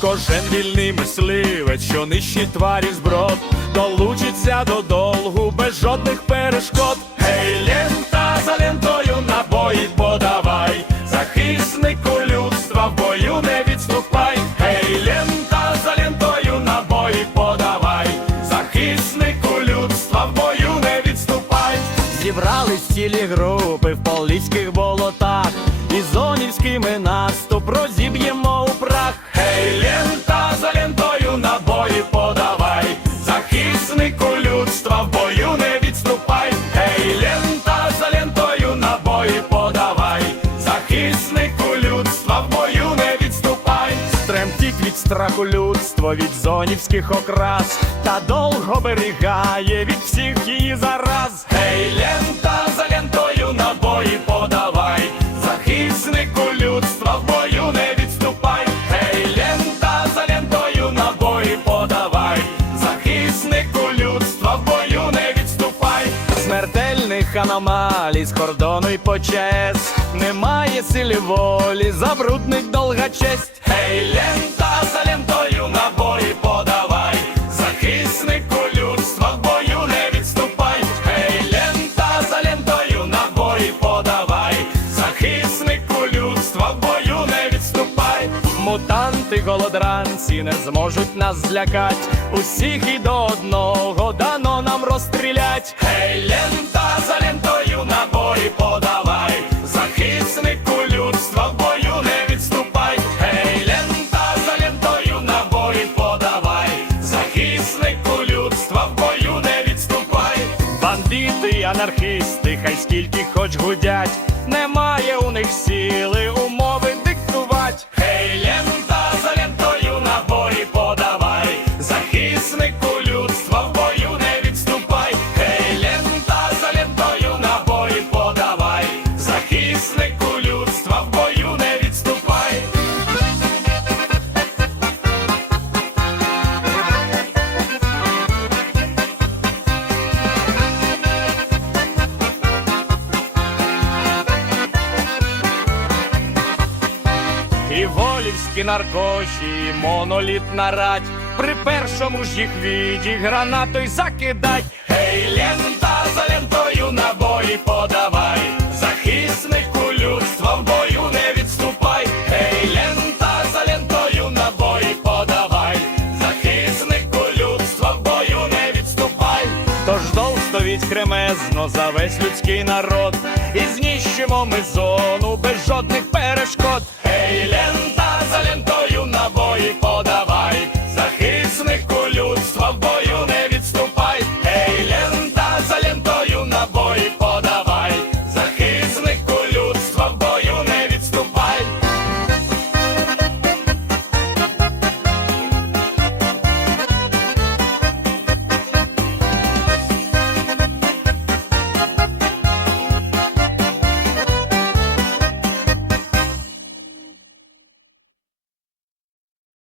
Кожен вільний мисливець, що нищить тварі зброд, долучиться до долгу без жодних перешкод. Гей, лента за лентою набої подавай, захиснику людства в бою не відступай. Гей, лента за лентою набої подавай, захиснику людства в бою не відступай. Зібрались цілі групи в поліських болотах, і зонівськими наступ розіб'ємо захиснику людства в бою не відступай. Тремтіть від страху людство від зонівських окрас, та довго берігає від всіх її зараз. Аномалій з кордону й почес Немає силі волі, забруднить долга честь. Гей, лента за лентою набої Мутанти голодранці не зможуть нас злякать. Усіх і до одного дано нам розстрілять. Гей, лента за лентою набої подавай, захиснику людства в бою не відступай. Гей, лента за лентою набої подавай, захиснику людства в бою не відступай. Бандити, анархісти, хай скільки хоч гудять, немає у них сили умови І волівські наркоші, і монолітна рать, при першому ж їх віді гранатою закидать. Гей, лента за лентою набої подавай, кремезно за весь людський народ, і знищимо ми зону без жодних перешкод. Ей, лент!